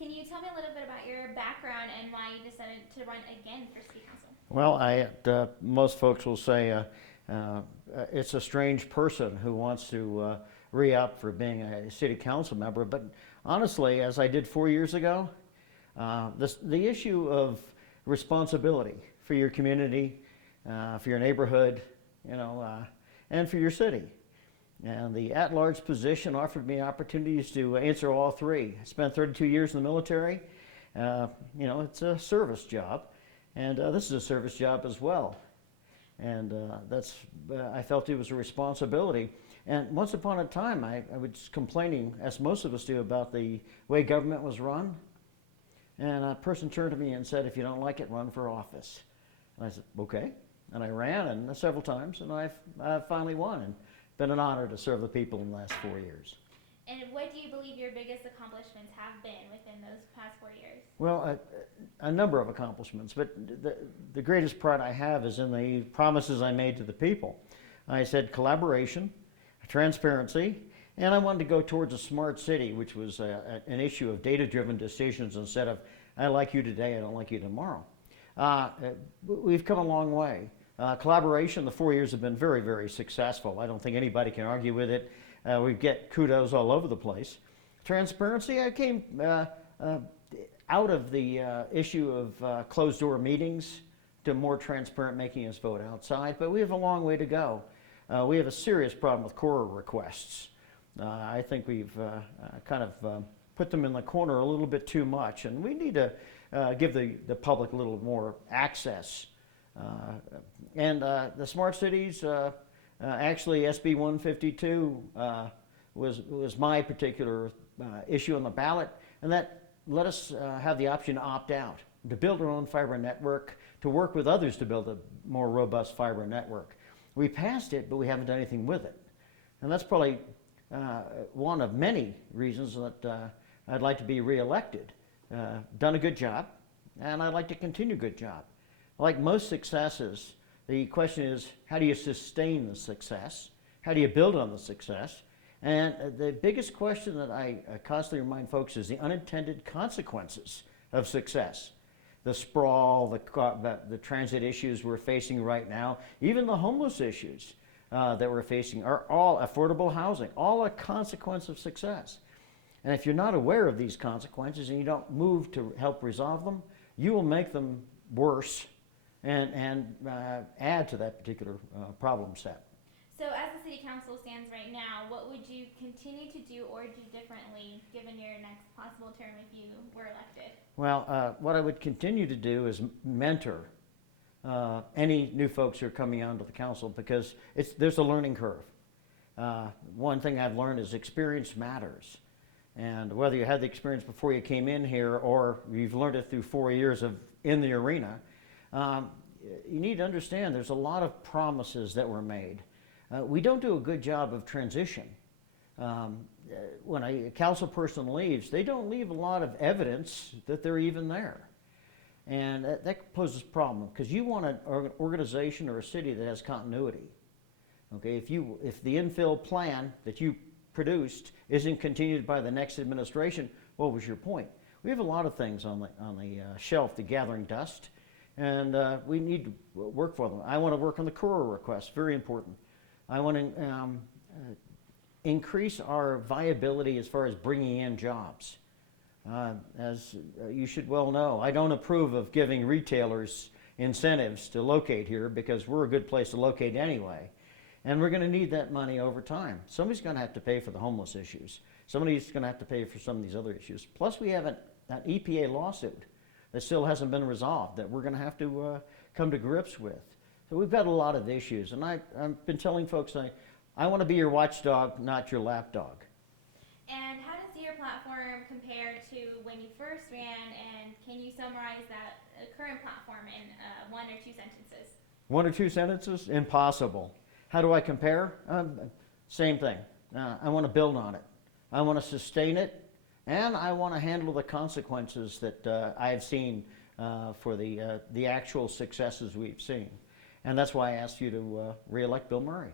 Can you tell me a little bit about your background and why you decided to run again for city council? Well, most folks will say it's a strange person who wants to re-up for being a city council member. But honestly, as I did 4 years ago, the issue of responsibility for your community, for your neighborhood, and for your city. And the at-large position offered me opportunities to answer all three. I spent 32 years in the military. It's a service job, and this is a service job as well. And I felt it was a responsibility. And once upon a time, I was complaining, as most of us do, about the way government was run. And a person turned to me and said, "If you don't like it, run for office." And I said, "Okay." And I ran, and several times, and I've finally won. And been an honor to serve the people in the last 4 years. And what do you believe your biggest accomplishments have been within those past 4 years? Well, a number of accomplishments, but the greatest pride I have is in the promises I made to the people. I said collaboration, transparency, and I wanted to go towards a smart city, which was an issue of data-driven decisions instead of, I like you today, I don't like you tomorrow. We've come a long way. Collaboration, the 4 years have been very, very successful. I don't think anybody can argue with it. We get kudos all over the place. Transparency, I came out of the issue of closed-door meetings to more transparent, making us vote outside, but we have a long way to go. We have a serious problem with KOAA requests. I think we've kind of put them in the corner a little bit too much, and we need to give the public a little more access. And the smart cities, actually SB 152 was my particular issue on the ballot, and that let us have the option to opt out, to build our own fiber network, to work with others to build a more robust fiber network. We passed it, but we haven't done anything with it. And that's probably one of many reasons that I'd like to be reelected. Done a good job, and I'd like to continue a good job. Like most successes, the question is, how do you sustain the success? How do you build on the success? And the biggest question that I constantly remind folks is the unintended consequences of success. The sprawl, the transit issues we're facing right now, even the homeless issues that we're facing are all affordable housing, all a consequence of success. And if you're not aware of these consequences and you don't move to help resolve them, you will make them worse and add to that particular problem set. So as the city council stands right now, what would you continue to do or do differently given your next possible term if you were elected? Well, what I would continue to do is mentor any new folks who are coming onto the council, because there's a learning curve. One thing I've learned is experience matters. And whether you had the experience before you came in here or you've learned it through 4 years in the arena, you need to understand there's a lot of promises that were made. We don't do a good job of transition. When a council person leaves, they don't leave a lot of evidence that they're even there. And that poses a problem, because you want an organization or a city that has continuity. Okay, if the infill plan that you produced isn't continued by the next administration, what was your point? We have a lot of things on the shelf, the gathering dust, and we need to work for them. I want to work on the KOAA request, very important. I want to increase our viability as far as bringing in jobs. As you should well know, I don't approve of giving retailers incentives to locate here, because we're a good place to locate anyway. And we're going to need that money over time. Somebody's going to have to pay for the homeless issues. Somebody's going to have to pay for some of these other issues. Plus, we have an EPA lawsuit that still hasn't been resolved that we're going to have to come to grips with. So we've got a lot of issues. And I've been telling folks, I want to be your watchdog, not your lapdog. And how does your platform compare to when you first ran, and can you summarize that current platform in 1 or 2 sentences? 1 or 2 sentences? Impossible. How do I compare? Same thing. I want to build on it. I want to sustain it, and I want to handle the consequences that I've seen for the actual successes we've seen. And that's why I asked you to re-elect Bill Murray.